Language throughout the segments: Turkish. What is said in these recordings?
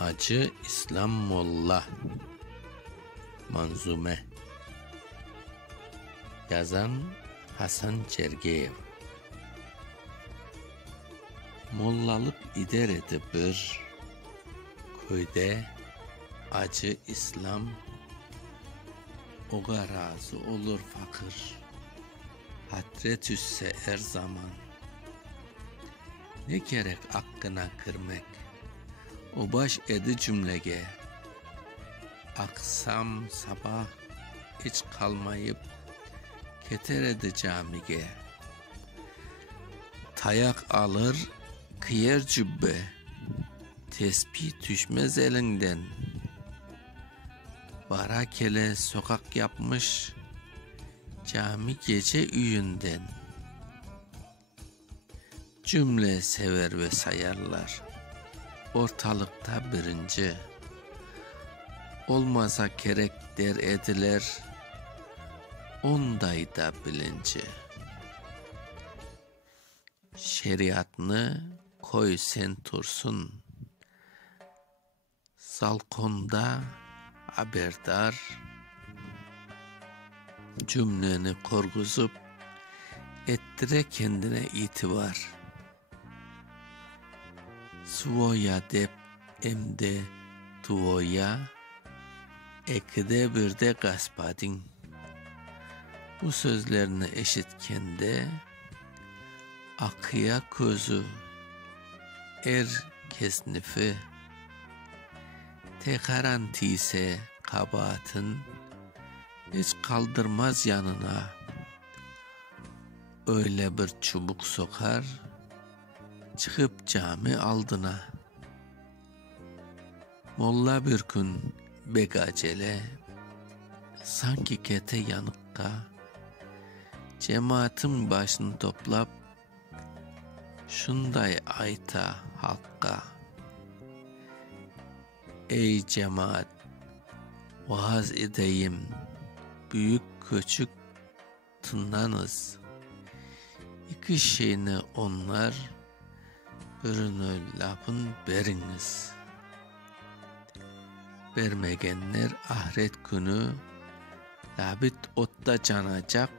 Acı İslam Molla. Manzume. Yazan Hasan Cergeyev. Mollalık ideredi bir köyde acı İslam, oga razı olur fakir, hatret üsse her zaman. Ne gerek hakkına kırmak, o baş edi cümlege. Aksam sabah hiç kalmayıp keter edi camige. Tayak alır kıyer cübbe, tesbih düşmez elinden. Barakele sokak yapmış cami gece üyünden. Cümle sever ve sayarlar, ortalıkta birinci. Olmasa gerek der ediler, ondayda bilinci. Şeriatını koy sen tursun, salkonda haberdar. Cümleni korguzup ettire kendine itibar. Suvoya dep emde tuvoya, ekide bir de gaspadin. Bu sözlerini eşitkende akıya közü er kesnifi. Tekarantise kabahatın hiç kaldırmaz yanına. Öyle bir çubuk sokar çıkıp cami aldına. Molla bir gün begacele, sanki kete yanıkka, cemaatin başını toplap şunday ayta halka. Ey cemaat, vaaz edeyim, büyük küçük tınlanız. İki şeyini onlar, birini lapın beriniz. Vermegenler ahiret günü labit otta canacak.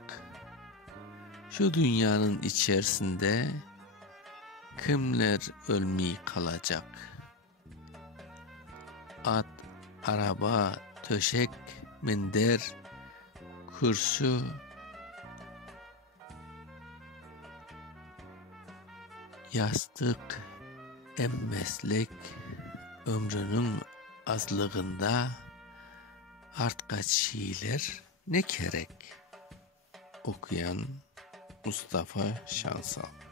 Şu dünyanın içerisinde kimler ölmeyi kalacak? At, araba, töşek, minder, kürsü, yastık, meslek, ömrünün azlığında artkaç şiirler ne gerek? Okuyan Mustafa Şansal.